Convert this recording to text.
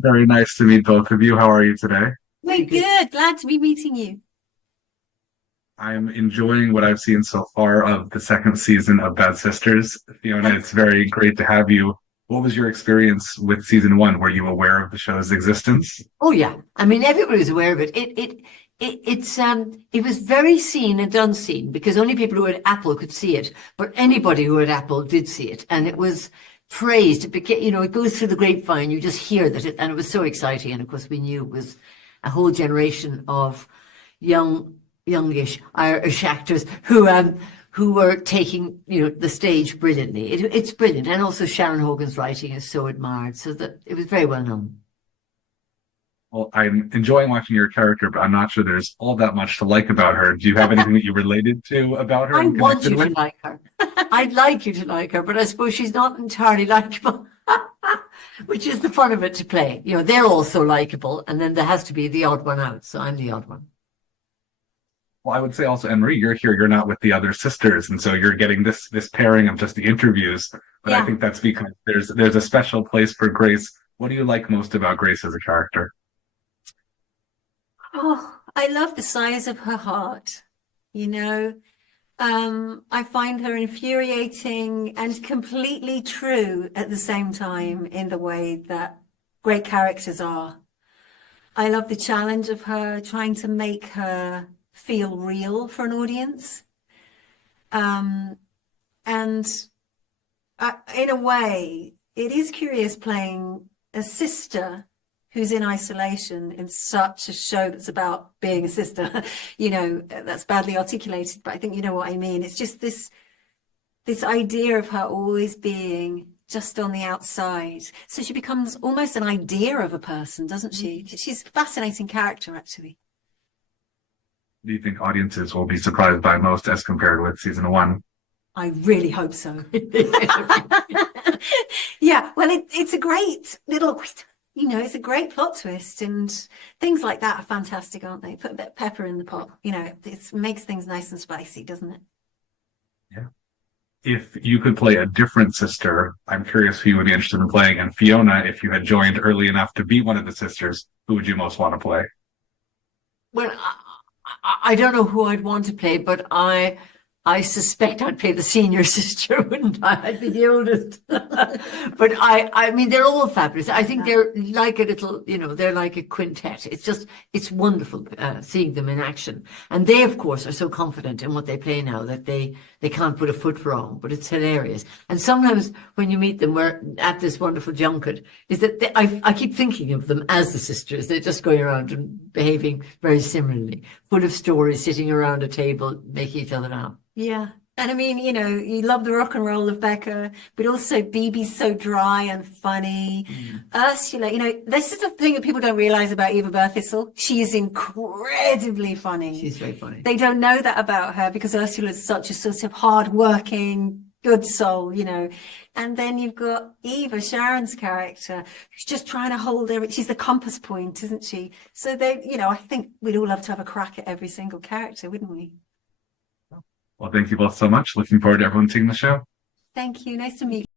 Very nice to meet both of you. How are you today? We're good. Glad to be meeting you. I'm enjoying what I've seen so far of the second season of Bad Sisters. Fiona, Yes. it's very great to have you. What was your experience with season one? Were you aware of the show's existence? Oh yeah. I mean, everybody was aware of it. It was very seen and unseen because only people who had Apple could see it, but anybody who had Apple did see it, and it was praised. It became, it goes through the grapevine. You just hear that and it was so exciting. And of course, we knew it was a whole generation of youngish Irish actors who were taking the stage brilliantly. It's brilliant, and also Sharon Hogan's writing is so admired, so that it was very well known. Well, I'm enjoying watching your character, but I'm not sure there's all that much to like about her. Do you have anything that you related to about her I and want connected you to with? like her. I'd like you to like her, but I suppose she's not entirely likable, which is the fun of it to play. They're all so likable, and then there has to be the odd one out. So I'm the odd one. Well, I would say also, Anne-Marie, you're here, you're not with the other sisters, and so you're getting this pairing of just the interviews. But I Yeah. think that's because there's a special place for Grace. What do you like most about Grace as a character? Oh, I love the size of her heart. You know, I find her infuriating and completely true at the same time in the way that great characters are. I love the challenge of her trying to make her feel real for an audience. Um, and in a way, it is curious playing a sister who's in isolation in such a show that's about being a sister. That's badly articulated, but I think you know what I mean. It's just this idea of her always being just on the outside. So she becomes almost an idea of a person, doesn't she? She's a fascinating character, actually. Do you think audiences will be surprised by most as compared with season one? I really hope so. Yeah, well, it's a great little, it's a great plot twist, and things like that are fantastic, aren't they? Put a bit of pepper in the pot, it makes things nice and spicy, doesn't it? Yeah. If you could play a different sister, I'm curious who you would be interested in playing. And Fiona, if you had joined early enough to be one of the sisters, who would you most want to play? Well, I don't know who I'd want to play, but I suspect I'd play the senior sister, wouldn't I? I'd be the oldest. But I mean, they're all fabulous. I think they're like a little, they're like a quintet. It's wonderful seeing them in action. And they, of course, are so confident in what they play now that they can't put a foot wrong, but it's hilarious. And sometimes when you meet them, we're at this wonderful junket, is that I keep thinking of them as the sisters. They're just going around and behaving very similarly, full of stories, sitting around a table, making each other laugh. Yeah. And I mean, you love the rock and roll of Becca, but also Bibi's so dry and funny. Ursula, this is the thing that people don't realize about Eva Berthisel. She is incredibly funny. She's very funny. They don't know that about her because Ursula is such a sort of hard-working, good soul, And then you've got Eva, Sharon's character, who's just trying to hold her. She's the compass point, isn't she? So I think we'd all love to have a crack at every single character, wouldn't we? Well, thank you both so much. Looking forward to everyone seeing the show. Thank you. Nice to meet you.